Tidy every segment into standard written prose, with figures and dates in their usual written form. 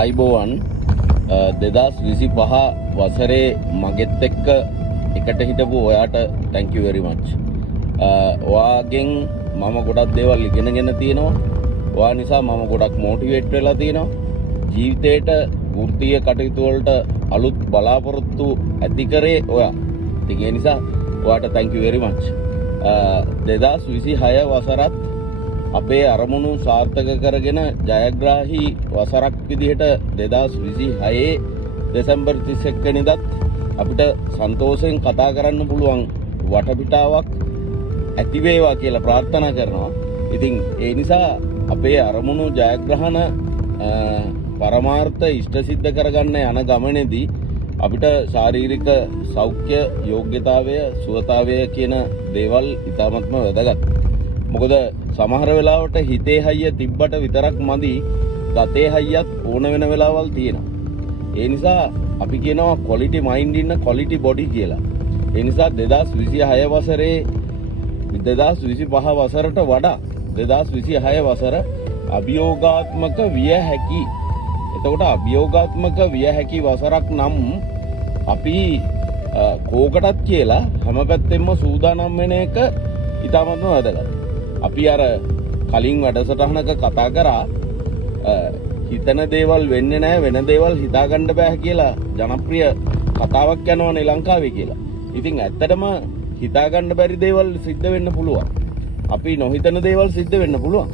අයිබෝවන් 2025 වසරේ මගෙත් එක්ක එකට හිටපු ඔයාට thank you very much. ඔයාගෙන් මම ගොඩක් දේවල් ඉගෙනගෙන තියෙනවා. ඔයා නිසා මම ගොඩක් මොටිවේට් වෙලා තියෙනවා. ජීවිතේට වෘත්තීය කටයුතු වලට අලුත් බලාපොරොත්තු ඇති කරේ ඔයා. ඉතින් ඒ නිසා ඔයාට thank you very much. 2026 වසරත් අපේ අරමුණු සාර්ථක කරගෙන ජයග්‍රාහී වසරක් විදිහට 2026 දෙසැම්බර් 31 වෙනිදාත් අපිට සන්තෝෂයෙන් කතා කරන්න පුළුවන් වටපිටාවක් ඇති වේවා කියලා ප්‍රාර්ථනා කරනවා. ඉතින් ඒ නිසා අපේ අරමුණු ජයග්‍රහණ පරමාර්ථ ඉෂ්ට සිද්ධ කරගන්න යන ගමනේදී අපිට ශාරීරික සෞඛ්‍ය යෝග්‍යතාවය සුවතාවය කියන දේවල් ඉතාමත්ම වැදගත්. මොකද සමහර වෙලාවට හිතේ හයිය තිබ්බට විතරක් මදි ගතේ හයියත් ඕන වෙන වෙලාවල් තියෙනවා. ඒ නිසා අපි කියනවා quality mind in a quality body කියලා. ඒ නිසා 2026 වසරේ 2025 වසරට වඩා 2026 වසර අභියෝගාත්මක විය හැකි. එතකොට අභියෝගාත්මක විය හැකි වසරක් නම් අපි කෝකටත් කියලා හැම පැත්තෙම සූදානම් වෙන එක ඉතාමත්ම වැදගත්. අපි අර කලින් වැඩසටහනක කතා කරා හිතන දේවල් වෙන්නේ නැහැ වෙන දේවල් හිතාගන්න බෑ කියලා ජනප්‍රිය කතාවක් යනවනේ ලංකාවේ කියලා. ඉතින් ඇත්තටම හිතාගන්න බැරි දේවල් සිද්ධ වෙන්න පුළුවන්. අපි නොහිතන දේවල් සිද්ධ වෙන්න පුළුවන්.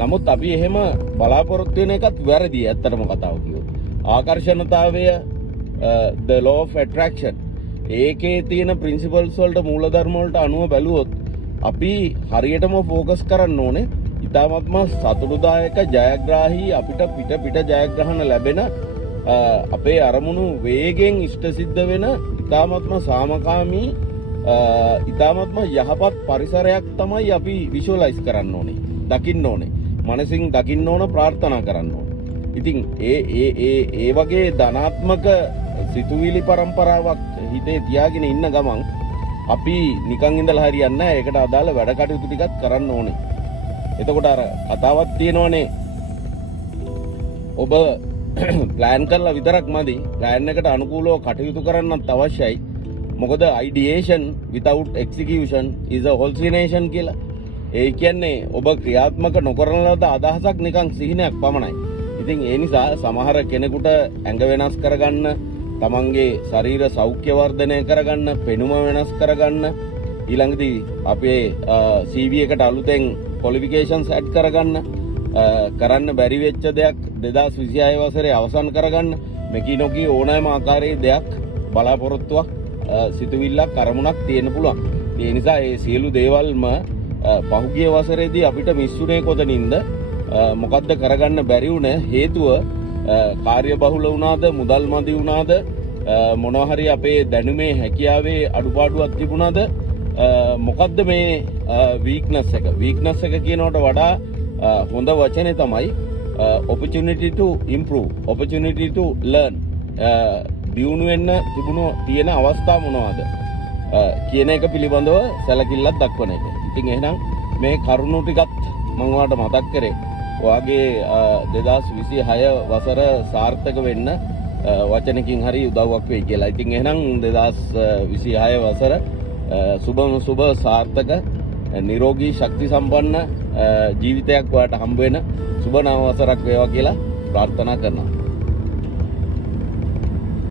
නමුත් අපි එහෙම බලාපොරොත්තු වෙන එකත් වැරදි ඇත්තටම කතාව කිව්වොත්. ආකර්ෂණතාවය the law of attraction ඒකේ තියෙන principles වලට මූලධර්ම වලට අනුව බැලුවොත් අපි හරියටම ફોකස් කරන්න ඕනේ ඉතාමත්ම සතුටුදායක ජයග්‍රාහී අපිට පිට ජයග්‍රහණ ලැබෙන අපේ අරමුණු වේගෙන් ඉෂ්ට සිද්ධ වෙන ඉතාමත්ම සාමකාමී ඉතාමත්ම යහපත් පරිසරයක් තමයි අපි විෂුවලයිස් කරන්න ඕනේ දකින්න ඕනේ මනසින් දකින්න ඕන ප්‍රාර්ථනා කරන්න ඕනේ. ඉතින් ඒ වගේ ධනාත්මක සිතුවිලි පරම්පරාවක් හිතේ තියාගෙන ඉන්න ගමන් අපි නිකන් ඉඳලා හරියන්නේ නැහැ. ඒකට අදාළ වැඩ කටයුතු ටිකක් කරන්න ඕනේ. එතකොට අර කතාවක් තියෙනවනේ ඔබ ප්ලෑන් කරලා විතරක් මදි. ප්ලෑන් එකට අනුකූලව කටයුතු කරන්නත් අවශ්‍යයි. මොකද ideation without execution is a hallucination කියලා. ඒ කියන්නේ ඔබ ක්‍රියාත්මක නොකරන ලද අදහසක් නිකන් සිහිනයක් පමණයි. ඉතින් ඒ නිසා සමහර කෙනෙකුට ඇඟ වෙනස් කරගන්න තමන්ගේ ශරීර සෞඛ්‍ය වර්ධනය කරගන්න පෙනුම වෙනස් කරගන්න ඊළඟදී අපේ CV එකට අලුතෙන් qualifications add කරගන්න කරන්න බැරි වෙච්ච දෙයක් 2026 වසරේ අවසන් කරගන්න මෙකී නොකී ඕනෑම ආකාරයේ දෙයක් බලාපොරොත්තුවක් සිතුවිල්ලක් අරමුණක් තියෙන්න පුළුවන්. ඒ නිසා මේ සියලු දේවල්ම පහුගිය වසරේදී අපිට මිස්සුනේ කොතනින්ද මොකද්ද කරගන්න බැරි වුණ හේතුව කාර්ය බහුල වුණාද මුදල් මදි වුණාද මොනවා හරි අපේ දැනුමේ හැකියාවේ අඩුපාඩුවක් තිබුණාද මොකද්ද මේ වීක්නස් එක කියනවට වඩා හොඳ වචනේ තමයි opportunity to improve opportunity to learn දියුණු වෙන්න තියෙන අවස්ථා මොනවද කියන එක පිළිබඳව සැලකිල්ලක් දක්වන එක. ඉතින් එහෙනම් මේ කරුණු ටිකත් මම ඔයාලට මතක් කරේ ඔයාගේ 2026 වසර සාර්ථක වෙන්න වචනකින් හරි උදව්වක් වෙයි කියලා. ඉතින් එහෙනම් 2026 වසර සුබ සාර්ථක නිරෝගී ශක්ති සම්පන්න ජීවිතයක් ඔයාලට හම්බ වෙන සුබ නව වසරක් වේවා කියලා ප්‍රාර්ථනා කරනවා.